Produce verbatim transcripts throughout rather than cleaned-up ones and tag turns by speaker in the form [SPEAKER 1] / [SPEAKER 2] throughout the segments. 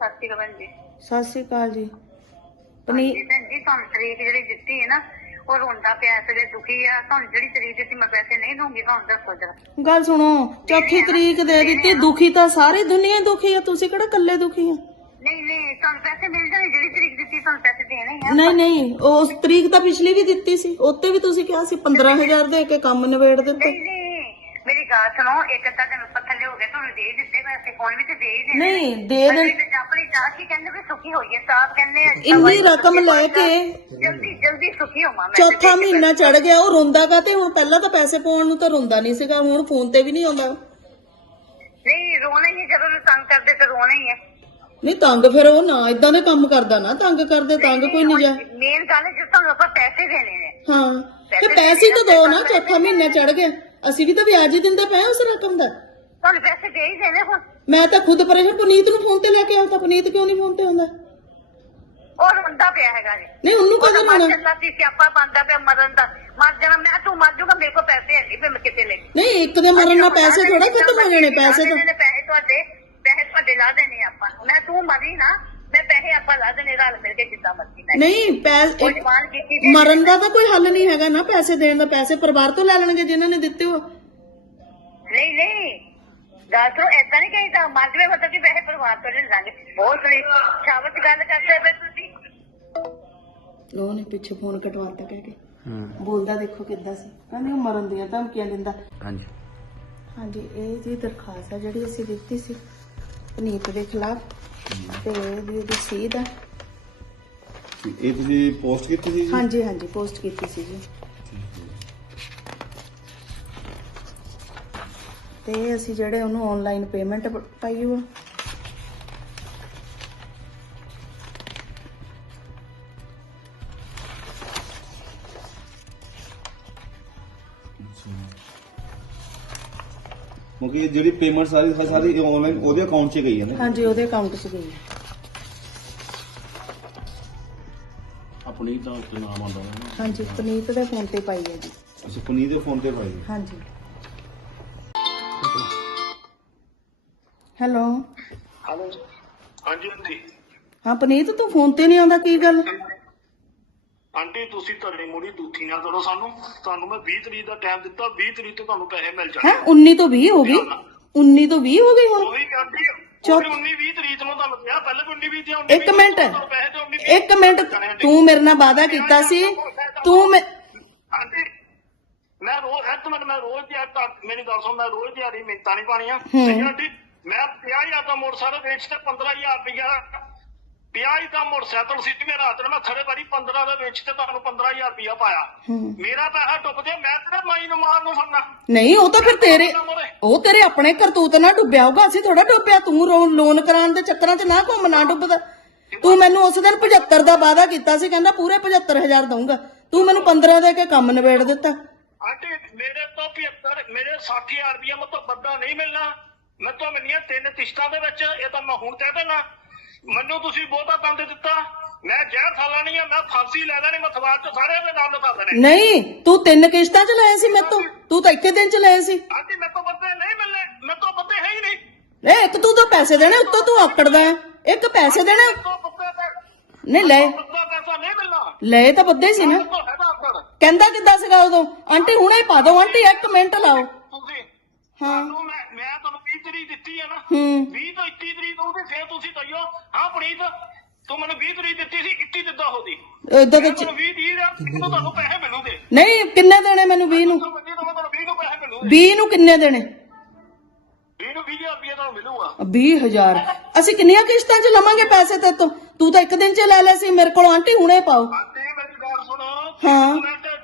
[SPEAKER 1] ਸਤਿ ਸ਼੍ਰੀ ਅਕਾਲ ਜੀ।
[SPEAKER 2] ਸਤਿ ਸ਼੍ਰੀ ਅਕਾਲ ਜੀ। ਪਨੀਰ
[SPEAKER 1] ਭੈਣ ਜੀ ਤੁਹਾਨੂੰ ਤਰੀਕ ਜਿਹੜੀ ਦਿੱਤੀ ਹੈ ਨਾ ਉਹ ਰੋਂਦਾ ਪਿਆ ਇਸ ਵੇਲੇ ਦੁਖੀ ਆ। ਤੁਹਾਨੂੰ ਜਿਹੜੀ ਤਰੀਕ ਦਿੱਤੀ ਮੈਂ ਪੈਸੇ ਨਹੀਂ ਦਊਂਗੀ। ਤੁਹਾਨੂੰ ਦੱਸੋ ਜਰਾ
[SPEAKER 2] ਗੱਲ ਸੁਣੋ, ਚੌਥੀ ਤਰੀਕ ਦੇ ਦਿੱਤੀ। ਦੁਖੀ ਤਾਂ ਸਾਰੀ ਦੁਨੀਆ ਹੀ ਦੁਖੀ ਆ, ਤੁਸੀਂ ਕਿਹੜਾ ਇਕੱਲੇ ਦੁਖੀ ਆ?
[SPEAKER 1] ਨਹੀਂ ਨਹੀਂ ਤੁਹਾਨੂੰ ਪੈਸੇ ਮਿਲ ਜਾਣੇ। ਜਿਹੜੀ ਤਰੀਕ ਦਿੱਤੀ ਤੁਹਾਨੂੰ ਪੈਸੇ ਦੇਣੇ ਆ।
[SPEAKER 2] ਨਹੀਂ ਨਹੀਂ, ਉਸ ਤਰੀਕ ਤਾਂ ਪਿਛਲੀ ਵੀ ਦਿੱਤੀ ਸੀ, ਉੱਤੇ ਵੀ ਤੁਸੀਂ ਕਿਹਾ ਸੀ ਪੰਦਰਾਂ ਹਜ਼ਾਰ ਦੇ ਕੇ ਕੰਮ ਨਿਬੇੜ ਦਿੱਤੇ।
[SPEAKER 1] ਨਹੀਂ ਨਹੀਂ ਮੇਰੀ ਗੱਲ ਸੁਣੋ, ਇੱਕ ਤਾਂ ਤੈਨੂੰ ਪੱਥਰ ਹੋ ਗਏ ਤੁਹਾਨੂੰ ਦੇ ਦਿੱਤੇ ਪੈਸੇ, ਫੋਨ ਵੀ ਤੇ ਦੇ ਹੀ ਦੇਣੇ।
[SPEAKER 2] ਨਹੀਂ ਦੇ ਦੇ
[SPEAKER 1] ਆਪਣੀ ਚਾਹ ਕੀ ਕਹਿੰਦੇ ਵੀ ਸੁਖੀ ਹੋਈਏ, ਸਾਫ ਕਹਿੰਦੇ ਆ
[SPEAKER 2] ਇੰਨੀ ਰਕਮ ਲੈ ਕੇ
[SPEAKER 1] ਜਲਦੀ ਜਲਦੀ ਸੁਖੀ ਹੋਵਾਂ ਮੈਂ।
[SPEAKER 2] ਚੌਥਾ ਮਹੀਨਾ ਚੜ ਗਿਆ, ਉਹ ਰੋਂਦਾ ਕਾ ਤੇ ਹੁਣ ਪਹਿਲਾਂ ਤਾਂ ਪੈਸੇ ਪਾਉਣ ਨੂੰ ਤਾਂ ਰੋਂਦਾ ਨਹੀਂ ਸੀਗਾ, ਹੁਣ ਫੋਨ ਤੇ ਵੀ ਨਹੀਂ ਆਉਂਦਾ।
[SPEAKER 1] ਨਹੀਂ ਰੋਣਾ ਹੀ ਹੈ, ਜਦੋਂ ਉਹਨੂੰ ਤੰਗ ਕਰਦੇ ਤੇ ਰੋਣਾ ਹੀ ਹੈ।
[SPEAKER 2] ਨਹੀਂ ਤੰਗ ਫਿਰ ਉਹ ਨਾ ਇਦਾਂ ਦੇ ਕੰਮ ਕਰਦਾ ਨਾ, ਤੰਗ ਕਰਦੇ ਤੰਗ ਕੋਈ ਨਹੀਂ ਜਾ।
[SPEAKER 1] ਮੇਨ ਗੱਲ ਹੈ ਜੇ ਤੁਹਾਨੂੰ ਆਪਾਂ ਪੈਸੇ ਦੇਣੇ ਨੇ।
[SPEAKER 2] ਹਾਂ ਤੇ ਪੈਸੇ ਤਾਂ ਦੋ ਨਾ, ਚੌਥਾ ਮਹੀਨਾ ਚੜ ਗਿਆ, ਅਸੀਂ ਵੀ ਤਾਂ ਵਿਆਜ ਹੀ ਦਿੰਦੇ ਪਏ ਉਸ ਰਕਮ ਦਾ।
[SPEAKER 1] ਤੁਹਾਨੂੰ ਪੈਸੇ ਦੇ ਹੀ ਦੇਣੇ ਹੁਣ।
[SPEAKER 2] ਮੈਂ ਤਾਂ ਖੁਦ ਪਰੇਸ਼ਾਨ, ਪੁਨੀਤ ਨੂੰ ਫੋਨ ਤੇ ਲੈ ਕੇ ਆਉਂਦਾ, ਪੁਨੀਤ ਕਿਉਂ ਨਹੀਂ ਫੋਨ ਤੇ ਆਉਂਦਾ?
[SPEAKER 1] ਉਹ ਰੋਂਦਾ ਪਿਆ ਹੈਗਾ ਜੀ।
[SPEAKER 2] ਨਹੀਂ ਉਹਨੂੰ ਕਦੋਂ
[SPEAKER 1] ਮਰ
[SPEAKER 2] ਰੋਣਾ?
[SPEAKER 1] ਜਾਂਦਾ ਸੀ, ਸਿਆਪਾ ਬਣਦਾ ਪਿਆ ਮਰਨ ਦਾ। ਮਰ ਜਾਣਾ ਮੈਂ, ਤੂੰ ਮਰ ਜਾਊਗਾ, ਮੇਰੇ ਕੋਲ ਪੈਸੇ ਹੈ ਨਹੀਂ ਫਿਰ ਮੈਂ ਕਿੱਥੇ ਲੈ।
[SPEAKER 2] ਨਹੀਂ ਇੱਕ ਦੇ ਮਰਨ ਨਾਲ ਪੈਸੇ ਥੋੜਾ ਖਤਮ ਹੋ ਜਾਣੇ। ਪੈਸੇ ਤਾਂ
[SPEAKER 1] ਪੈਸੇ ਤੁਹਾਡੇ ਪੈਸੇ ਤੁਹਾਡੇ ਲਾ ਦੇਣੇ ਆਪਾਂ। ਮੈਂ ਤੂੰ ਮਰੀ ਨਾ, ਮੈਂ ਪੈਸੇ ਆਪਾਂ ਲਾ ਦੇਣੇ ਰਲ ਮਿਲ ਕੇ ਜਿੱਦਾਂ ਮਰਜ਼ੀ।
[SPEAKER 2] ਨਹੀਂ ਪੈਸੇ ਮਰਨ ਦਾ ਤਾਂ ਕੋਈ ਹੱਲ ਨਹੀਂ ਹੈਗਾ ਨਾ, ਪੈਸੇ ਦੇਣ ਦਾ। ਪੈਸੇ ਪਰਿਵਾਰ ਤੋਂ ਲੈ ਲੈਣਗੇ ਜਿਨ੍ਹਾਂ ਨੇ ਦਿੱਤੇ ਹੋ।
[SPEAKER 1] ਨਹੀਂ ਨਹੀਂ ਗੱਲ ਕਰੋ, ਏਦਾਂ ਨਹੀਂ ਕਹੀਦਾ। ਮਰ ਜਵੇ ਮਤਲਬ ਕਿ ਪੈਸੇ ਪਰਿਵਾਰ ਤੋਂ ਲੈ ਲਾਂਗੇ। ਬਹੁਤ ਸਹੀ ਸ਼ਾਬਤ ਗੱਲ ਕਰਦੇ ਪਏ ਤੁਸੀਂ।
[SPEAKER 2] ਉਹਨੇ ਪਿੱਛੇ ਫੋਨ ਕਟਵਾਤਾ ਕਹਿ ਕੇ। ਬੋਲਦਾ ਦੇਖੋ ਕਿੱਦਾਂ ਸੀ, ਕਹਿੰਦੇ ਉਹ ਮਰਨ ਦੀਆਂ ਧਮਕੀਆਂ ਦਿੰਦਾ।
[SPEAKER 3] ਹਾਂਜੀ
[SPEAKER 2] ਹਾਂਜੀ ਇਹ ਜੀ ਦਰਖਾਸਤ ਆ ਜਿਹੜੀ ਅਸੀਂ ਦਿੱਤੀ ਸੀ ਪਨੀਤ ਦੇ ਖਿਲਾਫ, ਤੇ ਇਹਦੀ ਉਹਦੀ ਰਸੀਦ ਆ।
[SPEAKER 3] ਇਹ ਤੁਸੀਂ ਪੋਸਟ ਕੀਤੀ ਸੀ ਜੀ?
[SPEAKER 2] ਹਾਂਜੀ ਹਾਂਜੀ ਪੋਸਟ ਕੀਤੀ ਸੀ ਜੀ। ਤੇ ਅਸੀਂ ਜਿਹੜੇ ਉਹਨੂੰ ਆਨਲਾਈਨ ਪੇਮੈਂਟ ਪਾਈ ਉਹ
[SPEAKER 3] ਕਿਉਂਕਿ ਜਿਹੜੀ ਪੇਮੈਂਟ ਸਾਰੀ ਸਾਰੀ ਆਨਲਾਈਨ ਉਹਦੇ ਅਕਾਊਂਟ 'ਚ ਗਈ ਹੈ ਨਾ?
[SPEAKER 2] ਹਾਂਜੀ ਉਹਦੇ ਅਕਾਊਂਟ 'ਚ ਗਈ।
[SPEAKER 3] ਆਪਣੀ ਤਾਂ ਉੱਤੇ ਨਾਮ ਆਉਂਦਾ ਹੈ।
[SPEAKER 2] ਹਾਂਜੀ ਪਨੀਤ ਦੇ ਫੋਨ ਤੇ ਪਾਈ ਹੈ ਜੀ।
[SPEAKER 3] ਅੱਛਾ ਪੁਨੀਤ ਦੇ ਫੋਨ ਤੇ ਪਾਈ ਹੈ।
[SPEAKER 2] ਹਾਂਜੀ ਹੈਲੋ।
[SPEAKER 4] ਹੈਲੋ ਹਾਂਜੀ ਆਂਟੀ।
[SPEAKER 2] ਹਾਂ ਪਨੀਤ ਤੂੰ ਫੋਨ ਤੇ ਨਹੀਂ ਆਉਂਦਾ, ਕੀ ਗੱਲ?
[SPEAKER 4] ਆਂਟੀ ਤੁਸੀਂ ਤੁਹਾਡੀ ਮੁੜੀ ਦੁੱਖੀ ਨਾ ਕਰੋ ਸਾਨੂੰ। ਤੁਹਾਨੂੰ ਮੈਂ ਵੀਹ ਤਰੀਕ ਦਾ ਟਾਈਮ ਦਿੱਤਾ, ਵੀਹ ਤਰੀਕ ਤੋਂ ਤੁਹਾਨੂੰ ਪੈਸੇ ਮਿਲ
[SPEAKER 2] ਹੈ
[SPEAKER 4] ਜਾਣਗੇ।
[SPEAKER 2] ਉੱਨੀ ਤੋਂ ਵੀਹ ਹੋ ਗਈ, ਉੱਨੀ ਤੋਂ ਵੀਹ ਹੋ ਗਈ ਹੁਣ।
[SPEAKER 4] ਉਹੀ ਆਂਟੀ
[SPEAKER 2] ਚੁੱਪ।
[SPEAKER 4] ਉੱਨੀ ਵੀਹ ਤਰੀਕ ਨੂੰ ਤੁਹਾਨੂੰ ਕਿਹਾ, ਪਹਿਲਾਂ ਵੀ ਉੱਨੀ ਵੀਹ ਦੀਆਂ ਉੱਨੀ
[SPEAKER 2] ਇੱਕ ਮਿੰਟ ਇੱਕ ਮਿੰਟ, ਤੂੰ ਮੇਰੇ ਨਾਲ ਵਾਅਦਾ ਕੀਤਾ ਸੀ ਤੂੰ ਮੈਂ
[SPEAKER 4] ਆਂਟੀ ਮੈਂ ਰੋਜ਼ ਇੱਕ ਮਿੰਟ ਮੈਂ ਰੋਜ਼ ਦੀ ਮੇਰੀ ਗੱਲ ਸੁਣ, ਮੈਂ ਰੋਜ਼ ਦਿਹਾੜੀ ਮਿੰਤਾਂ ਨਹੀਂ ਪਾਣੀਆਂ ਠੀਕ ਹੈ ਆਂਟੀ। ਮੈਂ ਪੰਜਾਹ ਹਜ਼ਾਰ ਦਾ ਮੋਟਰਸਾਈਕਲ ਵੇਚ ਤੇ ਪੰਦਰਾਂ ਹਜ਼ਾਰ ਰੁਪਇਆ ਪੰਜਾਹ ਦਾ ਮੋਟਰਸਾਈਕਲ ਸੀ ਮੇਰਾ ਹੱਥ। ਮੈਂ ਖੜੇ ਵਾਰੀ ਪੰਦਰਾਂ ਦਾ ਵੇਚ ਤੇ ਤੁਹਾਨੂੰ ਪੰਦਰਾਂ ਹਜ਼ਾਰ ਰੁਪਇਆ ਪਾਇਆ। ਮੇਰਾ ਪੈਸਾ ਡੁੱਬ ਗਿਆ, ਮੈਂ ਤੇਰੇ ਮਾਈ ਨੂੰ ਮਾਰ ਨੂੰ ਫੜਨਾ?
[SPEAKER 2] ਨਹੀਂ ਉਹ ਤਾਂ ਫਿਰ ਤੇਰੇ ਉਹ ਤੇਰੇ ਆਪਣੇ ਕਰਤੂਤ ਨਾਲ ਡੁੱਬਿਆ ਹੋਊਗਾ, ਅਸੀਂ ਥੋੜਾ ਡੁੱਬਿਆ। ਤੂੰ ਲੋਨ ਕਰਾਉਣ ਦੇ ਚੱਕਰਾਂ 'ਚ ਨਾ ਘੁੰਮ, ਨਾ ਡੁੱਬਦਾ। ਤੂੰ ਮੈਨੂੰ ਉਸ ਦਿਨ ਪਝੱਤਰ ਦਾ ਵਾਅਦਾ ਕੀਤਾ ਸੀ, ਕਹਿੰਦਾ ਪੂਰੇ ਪਝੱਤਰ ਹਜ਼ਾਰ ਦਊਂਗਾ। ਤੂੰ ਮੈਨੂੰ ਪੰਦਰਾਂ ਦੇ ਕੇ ਕੰਮ ਨਿਬੇੜ ਦਿੱਤਾ।
[SPEAKER 4] ਆਂਟੀ ਮੇਰੇ ਤੋਂ ਪਝੱਤਰ ਮੇਰੇ ਸੱਠ ਹਜ਼ਾਰ ਰੁਪਇਆ ਮੈਂ ਤੋਂ ਵੱਡਾ ਨਹੀਂ ਮਿਲਣਾ। ਮੈਂ ਤੋਂ ਮਿਲਣੀਆਂ ਤਿੰਨ ਕਿਸ਼ਤਾਂ ਦੇ ਵਿੱਚ। ਇਹ ਤਾਂ ਮੈਂ ਹੁਣ ਕਹਿ ਦੇਣਾ। ਮੈਨੂੰ ਤੁਸੀਂ ਬਹੁਤਾ ਦੰਦ ਦਿੱਤਾ। ਮੈਂ ਜ਼ਹਿਰ ਖਾ ਲੈਣੀ ਆ, ਮੈਂ ਫਾਂਸੀ ਲੈ ਲੈਣੀ, ਮੈਂ ਅਖਬਾਰ 'ਚ ਸਾਰਿਆਂ ਦੇ ਨਾਮ ਲਿਖਾ ਦੇਣੇ।
[SPEAKER 2] ਨਹੀਂ ਤੂੰ ਤਿੰਨ ਕਿਸ਼ਤਾਂ 'ਚ ਲਏ ਸੀ ਮੇਰੇ ਤੋਂ, ਤੂੰ ਤਾਂ ਇੱਕੇ ਦਿਨ 'ਚ ਲਏ ਸੀ।
[SPEAKER 4] ਆਂਟੀ ਮੇਰੇ ਤੋਂ ਬੰਦੇ ਨਹੀਂ ਮਿਲਣੇ, ਮੇਰੇ ਤੋਂ ਬੰਦੇ ਹੈ ਹੀ ਨਹੀਂ।
[SPEAKER 2] ਇਹ ਇੱਕ ਤੂੰ ਤਾਂ ਪੈਸੇ ਦੇਣੇ, ਉੱਤੋਂ ਤੂੰ ਆਕੜਦਾ ਹੈ। ਇੱਕ ਪੈਸੇ ਦੇਣਾ ਨਹੀਂ ਲਏ,
[SPEAKER 4] ਪੈਸਾ ਨਹੀਂ ਮਿਲਣਾ।
[SPEAKER 2] ਲਏ ਤਾਂ ਬੱਦੇ ਸੀ ਨਾ। ਕਹਿੰਦਾ ਕਿੱਦਾਂ ਸੀਗਾ ਉਦੋਂ? ਆਂਟੀ ਹੁਣੇ ਪਾ ਦੋ ਆਂਟੀ, ਇੱਕ ਮਿੰਟ ਲਾਓ।
[SPEAKER 4] ਤੁਸੀਂ
[SPEAKER 2] ਹਾਂ
[SPEAKER 4] ਮੈਂ ਮੈਂ ਤੁਹਾਨੂੰ ਵੀਹ ਤਰੀਕ ਦਿੱਤੀ ਹੈ ਨਾ,
[SPEAKER 2] ਹੂੰ
[SPEAKER 4] ਵੀਹ ਤੋਂ ਇੱਕੀ ਤਰੀਕ ਨੂੰ ਵੀ ਫੇਰ ਤੁਸੀਂ ਦਈਓ। ਹਾਂ ਪ੍ਰੀਤ ਤੂੰ ਮੈਨੂੰ ਵੀਹ ਤਰੀਕ ਦਿੱਤੀ ਸੀ, ਇੱਕੀ ਦਿੱਤਾ ਹੋਦੀ
[SPEAKER 2] ਏਦਾਂ ਦੇ
[SPEAKER 4] ਤੁਹਾਨੂੰ ਵੀਹ ਦੀ ਦਾ ਤੁਹਾਨੂੰ ਪੈਸੇ ਮਿਲੂਗੇ।
[SPEAKER 2] ਨਹੀਂ ਕਿੰਨੇ ਦੇਣੇ ਮੈਨੂੰ? ਵੀਹ ਨੂੰ
[SPEAKER 4] ਤੁਹਾਨੂੰ ਵੀਹ ਨੂੰ ਪੈਸੇ ਮਿਲੂਗੇ।
[SPEAKER 2] ਵੀਹ ਨੂੰ ਕਿੰਨੇ ਦੇਣੇ?
[SPEAKER 4] ਵੀਹ ਨੂੰ ਵੀਹ ਹਜ਼ਾਰ ਰੁਪਏ ਤੁਹਾਨੂੰ ਮਿਲੂਗਾ।
[SPEAKER 2] ਵੀਹ ਹਜ਼ਾਰ ਅਸੀਂ ਕਿੰਨੀਆਂ ਕਿਸ਼ਤਾਂ 'ਚ ਲਵਾਂਗੇ ਪੈਸੇ ਤੇ ਤੋਂ? ਤੂੰ ਤਾਂ ਇੱਕ ਦਿਨ 'ਚ ਲੈ ਲੈ ਸੀ ਮੇਰੇ ਕੋਲ। ਆਂਟੀ ਹੁਣੇ ਪਾਓ।
[SPEAKER 4] ਆਂਟੀ ਮੇਰੀ ਗੱਲ ਸੁਣੋ।
[SPEAKER 2] ਹਾਂ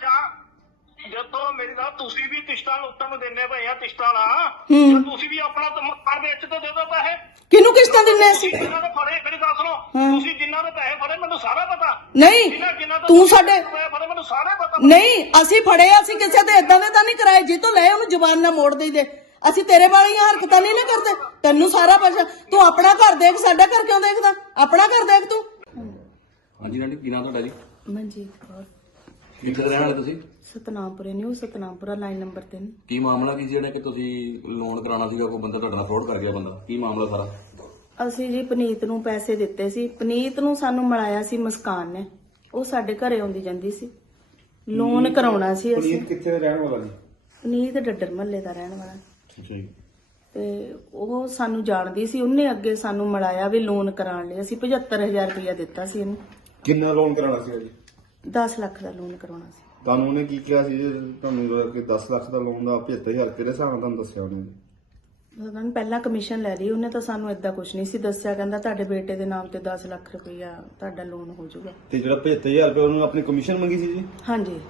[SPEAKER 4] ਜਦੋਂ ਮੇਰੀ ਗੱਲ ਤੁਸੀਂ ਵੀ ਕਿਸ਼ਤਾਂ ਲੋਕਾਂ ਨੂੰ ਦਿੰਨੇ ਪਏ ਆ ਕਿਸ਼ਤਾਂ ਨਾ,
[SPEAKER 2] ਹੂੰ
[SPEAKER 4] ਤੁਸੀਂ ਵੀ ਆਪਣਾ ਮਕਾਨ ਵੇਚ ਕੇ ਦੇ ਦੋ ਪੈਸੇ।
[SPEAKER 2] ਕਿਹਨੂੰ ਕਿਸ਼ਤਾਂ ਦਿੰਨੇ ਅਸੀਂ?
[SPEAKER 4] ਜਿਨ੍ਹਾਂ ਦੇ ਫੜੇ ਮੇਰੀ ਗੱਲ ਸੁਣੋ, ਤੁਸੀਂ ਜਿਨ੍ਹਾਂ ਦੇ ਪੈਸੇ ਫੜੇ ਮੈਨੂੰ ਸਾਰਾ ਪਤਾ।
[SPEAKER 2] ਨਹੀਂ ਤੂੰ ਸਾਡੇ
[SPEAKER 4] ਫੜੇ ਮੈਨੂੰ ਸਾਰੇ ਪਤਾ।
[SPEAKER 2] ਨਹੀਂ ਅਸੀਂ ਫੜੇ, ਅਸੀਂ ਕਿਸੇ ਤੇ ਏਦਾਂ ਦੇ ਤਾਂ ਨਹੀਂ ਕਰਾਏ। ਜੇ ਤੋਂ ਲਏ ਉਹਨੂੰ ਜ਼ੁਬਾਨ ਨਾਲ ਮੋੜ ਦੇਈਦੇ। ਅਸੀਂ ਤੇਰੇ ਵਾਲੀਆਂ ਹਰਕਤਾਂ ਨਹੀਂ ਨਾ ਕਰਦੇ। ਤੈਨੂੰ ਸਾਰਾ ਪਤਾ। ਤੂੰ ਆਪਣਾ ਘਰ ਦੇਖ, ਸਾਡਾ ਘਰ ਕਿਉਂ ਦੇਖਦਾ? ਆਪਣਾ ਘਰ ਦੇਖ ਤੂੰ।
[SPEAKER 5] ਹਾਂਜੀ ਆਂਟੀ ਕੀ ਨਾਮ ਤੁਹਾਡਾ ਜੀ?
[SPEAKER 2] ਮਨਜੀਤ ਕੌਰ।
[SPEAKER 5] ਕਿੱਥੇ ਦੇ ਰਹਿਣ ਵਾਲੇ ਤੁਸੀਂ?
[SPEAKER 2] ਸਤਨਾਮਪੁਰੇ ਨਿਊ ਸਤਨਾਮਪੁਰਾ ਲਾਈਨ ਨੰਬਰ ਤਿੰਨ।
[SPEAKER 5] ਕੀ ਮਾਮਲਾ ਕੀ ਜਿਹੜਾ ਕਿ ਤੁਸੀਂ ਲੋਨ ਕਰਾਉਣਾ ਸੀਗਾ, ਕੋਈ ਬੰਦਾ ਤੁਹਾਡਾ ਨਾਲ ਫਰਾਡ ਕਰ ਗਿਆ ਬੰਦਾ? ਕੀ ਮਾਮਲਾ ਸਾਰਾ?
[SPEAKER 2] ਅਸੀਂ ਜੀ ਪਨੀਤ ਨੂੰ ਪੈਸੇ ਦਿੱਤੇ ਸੀ। ਪਨੀਤ ਨੂੰ ਸਾਨੂੰ ਮਿਲਾਇਆ ਸੀ ਮੁਸਕਾਨ ਨੇ। ਉਹ ਸਾਡੇ ਘਰੇ ਆਉਂਦੀ ਜਾਂਦੀ ਸੀ। ਲੋਨ ਕਰਾਉਣਾ ਸੀ ਅਸੀਂ।
[SPEAKER 3] ਪੁਨੀਤ ਕਿੱਥੇ ਦਾ ਰਹਿਣ ਵਾਲਾ ਜੀ?
[SPEAKER 2] ਪਨੀਤ ਡੱਡਰ ਮਹੱਲੇ ਦਾ ਰਹਿਣ ਵਾਲਾ।
[SPEAKER 3] ਅੱਛਾ ਜੀ।
[SPEAKER 2] ਤੇ ਉਹ ਸਾਨੂੰ ਜਾਣਦੀ ਸੀ। ਉਹਨੇ ਅੱਗੇ ਸਾਨੂੰ ਮਿਲਾਇਆ ਵੀ ਲੋਨ ਕਰਾਉਣ ਲਈ। ਅਸੀਂ ਪਝੱਤਰ ਹਜ਼ਾਰ ਰੁਪਇਆ ਦਿੱਤਾ ਸੀ ਇਹਨੂੰ।
[SPEAKER 3] ਕਿੰਨਾ ਲੋਨ ਕਰਾਉਣਾ ਸੀ ਜੀ?
[SPEAKER 2] ਦਸ ਲੱਖ ਦਾ ਲੋਨ ਕਰਾਉਣਾ ਸੀ।
[SPEAKER 3] ਤੁਹਾਨੂੰ ਉਹਨੇ ਕੀ ਕਿਹਾ ਸੀ ਜੇ ਤੁਹਾਨੂੰ ਕਿ ਦਸ ਲੱਖ ਦਾ ਲੋਨ ਦਾ ਪਝੱਤਰ ਹਜ਼ਾਰ ਕਿਹੜੇ ਹਿਸਾਬ ਨਾਲ ਤੁਹਾਨੂੰ ਦੱਸਿਆ ਉਹਨੇ?
[SPEAKER 2] ਉਹਨਾਂ ਨੇ ਪਹਿਲਾਂ ਕਮਿਸ਼ਨ ਲੈ ਲਈ। ਉਹਨੇ ਤਾਂ ਸਾਨੂੰ ਏਦਾਂ ਕੁਝ ਨਹੀਂ ਸੀ ਦੱਸਿਆ। ਕਹਿੰਦਾ ਤੁਹਾਡੇ ਬੇਟੇ ਦੇ ਨਾਮ ਤੇ ਦਸ ਲੱਖ ਰੁਪਇਆ ਤੁਹਾਡਾ ਲੋਨ ਹੋ ਜਾਊਗਾ।
[SPEAKER 3] ਤੇ ਜਿਹੜਾ ਪਝੱਤਰ ਹਜ਼ਾਰ ਰੁਪਏ ਉਹਨੂੰ ਆਪਣੀ ਕਮਿਸ਼ਨ ਮੰਗੀ ਸੀ ਜੀ?
[SPEAKER 2] ਹਾਂਜੀ,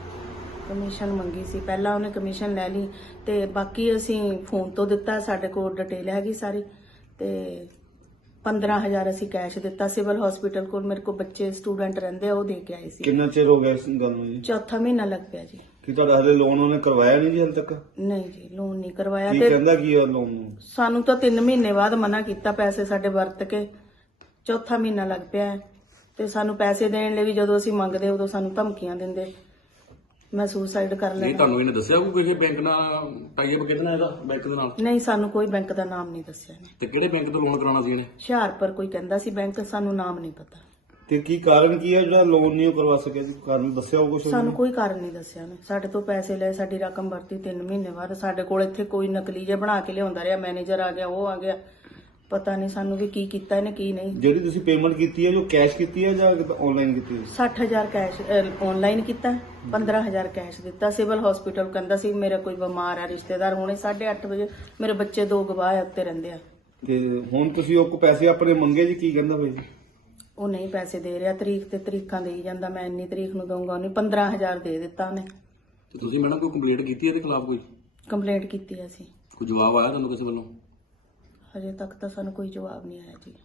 [SPEAKER 2] ਕਮਿਸ਼ਨ ਮੰਗੀ ਸੀ। ਪਹਿਲਾਂ ਉਹਨੇ ਕਮਿਸ਼ਨ ਲੈ ਲਈ ਤੇ ਬਾਕੀ ਅਸੀਂ ਫੋਨ ਤੋਂ ਦਿੱਤਾ। ਸਾਡੇ ਕੋਲ ਡਿਟੇਲ ਹੈਗੀ ਸਾਰੀ। ਤੇ ਪੰਦਰਾਂ ਹਜ਼ਾਰ ਅਸੀਂ ਕੈਸ਼ ਦਿੱਤਾ। ਸਿਵਲ ਹਸਪੀਟਲ ਕੋਲ ਮੇਰੇ ਕੋਲ ਬੱਚੇ ਸਟੂਡੈਂਟ ਰਹਿੰਦੇ ਆ, ਉਹ ਦੇ ਕੇ ਆਏ ਸੀ।
[SPEAKER 3] ਕਿੰਨਾ ਚਿਰ ਹੋ ਗਿਆ ਇਸ ਗੱਲ ਨੂੰ ਜੀ?
[SPEAKER 2] ਚੌਥਾ ਮਹੀਨਾ ਲੱਗ ਪਿਆ ਜੀ।
[SPEAKER 3] ਕਿ ਤੁਹਾਡਾ ਹਲੇ ਲੋਨ ਉਹਨੇ ਕਰਵਾਇਆ ਨਹੀਂ ਜੀ ਹਲੇ ਤੱਕ?
[SPEAKER 2] ਨਹੀਂ ਜੀ, ਲੋਨ ਨਹੀਂ ਕਰਵਾਇਆ।
[SPEAKER 3] ਕੀ
[SPEAKER 2] ਤੇ
[SPEAKER 3] ਕਹਿੰਦਾ ਕੀ ਆ ਲੋਨ ਨੂੰ?
[SPEAKER 2] ਸਾਨੂੰ ਤਾਂ ਤਿੰਨ ਮਹੀਨੇ ਬਾਅਦ ਮਨਾ ਕੀਤਾ ਪੈਸੇ ਸਾਡੇ ਵਰਤ ਕੇ। ਚੌਥਾ ਮਹੀਨਾ ਲੱਗ ਪਿਆ ਹੈ ਤੇ ਸਾਨੂੰ ਪੈਸੇ ਦੇਣ ਲਈ ਵੀ ਜਦੋਂ ਅਸੀਂ ਮੰਗਦੇ ਉਦੋਂ ਸਾਨੂੰ ਧਮਕੀਆਂ ਦਿੰਦੇ। ਮੈਂ ਸੁਸਾਈਡ ਕਰ
[SPEAKER 5] ਨਹੀਂ
[SPEAKER 2] ਲੈਣਾ।
[SPEAKER 5] ਤੁਹਾਨੂੰ ਇਹਨੇ ਦੱਸਿਆ ਕੋਈ ਕਿਸੇ ਬੈਂਕ ਨਾਲ ਟਾਈ ਅਪ ਕਿਹਦੇ ਨਾਲ ਇਹਦਾ ਬੈਂਕ ਦੇ ਨਾਲ?
[SPEAKER 2] ਨਹੀਂ, ਸਾਨੂੰ ਕੋਈ ਬੈਂਕ ਦਾ ਨਾਮ ਨਹੀਂ ਦੱਸਿਆ ਨੇ।
[SPEAKER 5] ਤੇ ਕਿਹੜੇ ਬੈਂਕ ਤੋਂ ਲੋਨ ਕਰਾਉਣਾ ਸੀ ਇਹਨੇ?
[SPEAKER 2] ਹੁਸ਼ਿਆਰਪੁਰ ਕੋਈ ਕਹਿੰਦਾ ਸੀ ਬੈਂਕ, ਸਾਨੂੰ ਨਾਮ ਨਹੀਂ ਪਤਾ।
[SPEAKER 3] ਤੇ ਕੀ ਕਾਰਨ ਕੀ ਹੈ ਜਿਹੜਾ ਲੋਨ ਨਹੀਂ ਉਹ ਕਰਵਾ ਸਕਿਆ ਜੀ? ਕਾਰਨ ਦੱਸਿਆ ਉਹ ਕੁਛ?
[SPEAKER 2] ਸਾਨੂੰ ਕੋਈ ਕਾਰਨ ਨਹੀਂ ਦੱਸਿਆ ਉਹਨੇ। ਸਾਡੇ ਤੋਂ ਪੈਸੇ ਲਏ, ਸਾਡੀ ਰਕਮ ਵਰਤੀ ਤਿੰਨ ਮਹੀਨੇ ਬਾਅਦ। ਸਾਡੇ ਕੋਲ ਇੱਥੇ ਕੋਈ ਨਕਲੀ ਜਿਹਾ ਬਣਾ ਕੇ ਲਿਆਉਂਦਾ ਰਿਹਾ। ਮੈਨੇਜਰ ਆ ਗਿਆ, ਉਹ ਆ ਗਿਆ। ਪਤਾ ਨਹੀਂ ਸਾਨੂੰ ਵੀ ਕੀ ਕੀਤਾ ਇਹਨੇ ਕੀ ਨਹੀਂ।
[SPEAKER 3] ਜਿਹੜੀ ਤੁਸੀਂ ਪੇਮੈਂਟ ਕੀਤੀ ਹੈ ਜੋ ਕੈਸ਼ ਕੀਤੀ ਹੈ ਜਾਂ ਆਨਲਾਈਨ ਕੀਤੀ ਹੈ?
[SPEAKER 2] ਸੱਠ ਹਜ਼ਾਰ ਕੈਸ਼ ਆਨਲਾਈਨ ਕੀਤਾ, ਪੰਦਰਾਂ ਹਜ਼ਾਰ ਕੈਸ਼ ਦਿੱਤਾ। ਸਿਵਲ ਹਸਪੀਟਲ ਕਹਿੰਦਾ ਸੀ ਮੇਰਾ ਕੋਈ ਬਿਮਾਰ ਆ ਰਿਸ਼ਤੇਦਾਰ। ਹੁਣੇ ਸਾਢੇ ਅੱਠ ਵਜੇ ਮੇਰੇ ਬੱਚੇ ਦੋ ਗਵਾਹ ਉੱਤੇ ਰਹਿੰਦੇ ਆ।
[SPEAKER 3] ਤੇ ਹੁਣ ਤੁਸੀਂ ਉਹ ਕੋ ਪੈਸੇ ਆਪਣੇ ਮੰਗੇ ਜੀ, ਕੀ ਕਹਿੰਦਾ ਭਾਈ?
[SPEAKER 2] ਉਹ ਨਹੀਂ ਪੈਸੇ ਦੇ ਰਿਹਾ। ਤਰੀਕ ਤੇ ਤਰੀਕਾਂ ਦੇਈ ਜਾਂਦਾ। ਮੈਂ ਇੰਨੀ ਤਰੀਕ ਨੂੰ ਦਊਂਗਾ। ਉਹਨੇ ਪੰਦਰਾਂ ਹਜ਼ਾਰ ਦੇ ਦਿੱਤਾ ਉਹਨੇ।
[SPEAKER 5] ਤੇ ਤੁਸੀਂ ਮੈਡਮ ਕੋਈ ਕੰਪਲੇਂਟ ਕੀਤੀ ਇਹਦੇ ਖਿਲਾਫ? ਕੋਈ
[SPEAKER 2] ਕੰਪਲੇਂਟ ਕੀਤੀ ਅਸੀਂ।
[SPEAKER 5] ਕੋਈ ਜਵਾਬ ਆਇਆ ਤੁਹਾਨੂੰ ਕਿਸੇ ਵੱਲੋਂ?
[SPEAKER 2] ਹਜੇ ਤੱਕ ਤਾਂ ਸਾਨੂੰ ਕੋਈ ਜਵਾਬ ਨਹੀਂ ਆਇਆ ਜੀ।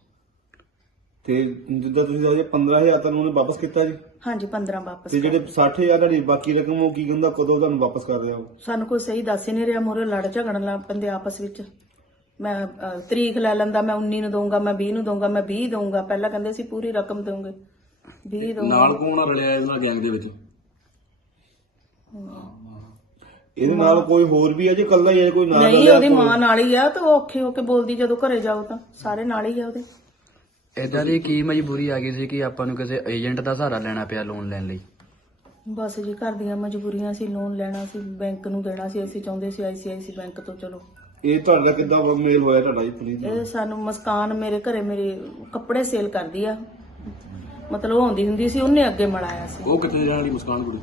[SPEAKER 3] ਤੇ ਜਿੱਦਾਂ ਤੁਸੀਂ ਅਜੇ ਪੰਦਰਾਂ ਹਜ਼ਾਰ ਤੁਹਾਨੂੰ ਉਹਨੇ ਵਾਪਸ ਕੀਤਾ ਜੀ?
[SPEAKER 2] ਹਾਂਜੀ, ਪੰਦਰਾਂ ਵਾਪਸ
[SPEAKER 3] ਤੇ ਜਿਹੜੇ ਸੱਠ ਹਜ਼ਾਰ ਤੁਹਾਡੀ ਬਾਕੀ ਰਕਮ ਉਹ ਕੀ ਕਹਿੰਦਾ ਕਦੋਂ ਤੁਹਾਨੂੰ ਵਾਪਸ ਕਰ ਰਿਹਾ ਉਹ?
[SPEAKER 2] ਸਾਨੂੰ ਕੋਈ ਸਹੀ ਦੱਸ ਹੀ ਨਹੀਂ ਰਿਹਾ। ਮੋਰੇ ਲੜ ਝਗੜਨ ਲੱਗ ਪੈਂਦੇ ਆਪਸ ਵਿੱਚ। ਮੈਂ ਅਹ, ਤਰੀਕ ਲੈ ਲੈਂਦਾ। ਮੈਂ ਉੱਨੀ ਨੂੰ ਦਊਂਗਾ, ਮੈਂ ਵੀਹ ਨੂੰ ਦਊਂਗਾ, ਮੈਂ ਵੀਹ ਦਊਂਗਾ। ਪਹਿਲਾਂ ਕਹਿੰਦੇ ਸੀ ਪੂਰੀ ਰਕਮ ਦਊਂਗੇ, ਵੀਹ ਦਊਂਗਾ।
[SPEAKER 5] ਨਾਲ ਕੌਣ ਆ ਰਲਿਆ ਇਹਨਾਂ ਗੈਂਗ ਦੇ ਵਿੱਚ?
[SPEAKER 3] ਇਹਦੇ ਨਾਲ ਕੋਈ ਹੋਰ ਵੀ ਹੈ ਜੀ? ਇਕੱਲਾ ਹੀ ਹੈ ਕੋਈ ਨਾਲ?
[SPEAKER 2] ਨਹੀਂ, ਉਹਦੀ ਮਾਂ ਨਾਲ ਹੀ ਆ ਤੇ ਉਹ ਔਖੇ ਹੋ ਕੇ ਬੋਲਦੀ ਜਦੋਂ ਘਰੇ ਜਾਓ ਤਾਂ। ਸਾਰੇ ਨਾਲ ਹੀ ਆ ਉਹਦੇ।
[SPEAKER 6] ਏਦਾਂ ਦੀ ਕੀ ਮਜਬੂਰੀ ਆ ਗਈ ਸੀ ਕਿ ਆਪਾਂ ਨੂੰ ਕਿਸੇ ਏਜੰਟ ਦਾ ਸਹਾਰਾ ਲੈਣਾ ਪਿਆ ਲੋਨ ਲੈਣ ਲਈ?
[SPEAKER 2] ਬਸ ਜੀ, ਘਰ ਦੀਆਂ ਮਜਬੂਰੀਆਂ ਸੀ। ਲੋਨ ਲੈਣਾ ਸੀ, ਬੈਂਕ ਨੂੰ ਦੇਣਾ ਸੀ। ਅਸੀਂ ਚਾਹੁੰਦੇ ਸੀ ਆਈਸੀਆਈਸੀ ਬੈਂਕ ਤੋਂ। ਚਲੋ,
[SPEAKER 3] ਇਹ ਤੁਹਾਡਾ ਕਿੱਦਾਂ ਮੇਲ ਹੋਇਆ ਤੁਹਾਡਾ ਜੀ ਪੁਲਿਸ ਨਾਲ?
[SPEAKER 2] ਇਹ ਸਾਨੂੰ ਮੁਸਕਾਨ ਮੇਰੇ ਘਰੇ ਮੇਰੇ ਕੱਪੜੇ ਸੇਲ ਕਰਦੀ ਆ। ਮਤਲਬ ਉਹ ਆਉਂਦੀ ਹੁੰਦੀ ਸੀ, ਉਹਨੇ ਅੱਗੇ ਮਿਲਾਇਆ ਸੀ।
[SPEAKER 5] ਉਹ ਕਿੱਥੇ ਜਾਣ ਦੀ ਮੁਸਕਾਨ ਕੁੜੀ?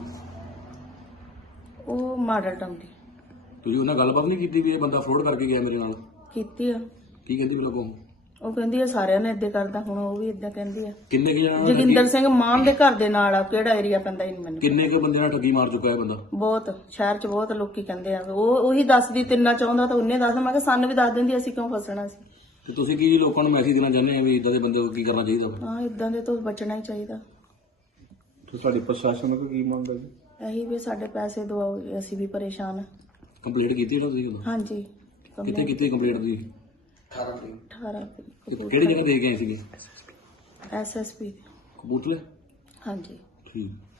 [SPEAKER 2] ਉਹ ਮਾਡਲ ਟਾਊਨ ਦੀ।
[SPEAKER 5] ਤੁਸੀਂ ਉਹਨਾਂ ਨਾਲ ਗੱਲਬਾਤ ਨਹੀਂ ਕੀਤੀ ਵੀ ਇਹ ਬੰਦਾ ਫਰੋਡ ਕਰਕੇ ਗਿਆ ਮੇਰੇ ਨਾਲ?
[SPEAKER 2] ਕੀਤੀ ਆ।
[SPEAKER 5] ਕੀ ਕਹਿੰਦੀ ਮੈਨੂੰ ਕੋ?
[SPEAKER 2] ਉਹ ਕਹਿੰਦੀ ਆ ਸਾਰਿਆਂ ਨੇ ਏਦਾਂ ਕਰਦਾ। ਹੁਣ ਉਹ ਵੀ ਏਦਾਂ ਕਹਿੰਦੀ ਆ।
[SPEAKER 5] ਕਿੰਨੇ ਕੁ ਜਣਾ ਨਾਲ
[SPEAKER 2] ਜੋਗਿੰਦਰ
[SPEAKER 5] ਠੱਗੀ-
[SPEAKER 2] ਸਿੰਘ ਮਾਨ ਦੇ ਘਰ ਦੇ ਨਾਲ ਆ। ਕਿਹੜਾ ਏਰੀਆ ਪੈਂਦਾ ਇਹ ਮੈਨੂੰ
[SPEAKER 5] ਕਿੰਨੇ ਕੁ ਬੰਦੇ ਨਾਲ ਠੱਗੀ ਮਾਰ ਚੁੱਕਾ ਹੈ ਬੰਦਾ?
[SPEAKER 2] ਬਹੁਤ। ਸ਼ਹਿਰ 'ਚ ਬਹੁਤ ਲੋਕੀ ਕਹਿੰਦੇ ਆ। ਉਹ ਉਹੀ ਦੱਸਦੀ ਤਿੰਨਾ ਚਾਹੁੰਦਾ ਤਾਂ ਉਹਨੇ ਦੱਸ। ਮੈਂ ਕਿਹਾ ਸਾਨੂੰ ਵੀ ਦੱਸ ਦਿੰਦੀ, ਅਸੀਂ ਕਿਉਂ ਫਸਣਾ ਸੀ।
[SPEAKER 5] ਤੇ ਤੁਸੀਂ ਕੀ ਲੋਕਾਂ ਨੂੰ ਮੈਸੇਜ ਦੇਣਾ ਚਾਹੁੰਦੇ ਆ ਵੀ ਇਦਾਂ ਦੇ ਬੰਦੇ ਨੂੰ ਕੀ ਕਰਨਾ ਚਾਹੀਦਾ?
[SPEAKER 2] ਹਾਂ, ਇਦਾਂ ਦੇ ਤੋਂ ਬਚਣਾ ਹੀ ਚਾਹੀਦਾ।
[SPEAKER 3] ਤੇ ਤੁਹਾਡੀ ਪ੍ਰਸ਼ਾਸਨ ਦਾ ਕੀ ਮੰਗ ਹੈ ਜੀ?
[SPEAKER 2] ਇਹੀ ਵੀ ਸਾਡੇ ਪੈਸੇ ਦਵਾਓ, ਅਸੀਂ ਵੀ ਪਰੇਸ਼ਾਨ ਆ।
[SPEAKER 5] ਕੰਪਲੀਟ ਕੀਤੀ ਨਾ ਤੁਸੀਂ ਉਦੋਂ?
[SPEAKER 2] ਹਾਂਜੀ,
[SPEAKER 5] ਕਿੱਥੇ ਕੀਤੀ ਕੰਪਲੀਟ ਤੁਸੀਂ?
[SPEAKER 2] ਅਠਾਰਾਂ
[SPEAKER 5] ਕਿ- ਕਿਹੜੀ ਜਗ੍ਹਾ ਦੇ ਕੇ ਆਏ ਸੀਗੇ?
[SPEAKER 2] ਐਸਐਸਪੀ।
[SPEAKER 5] ਕਪੂਰਥਲੇ?
[SPEAKER 2] ਹਾਂਜੀ।
[SPEAKER 5] ਠੀਕ।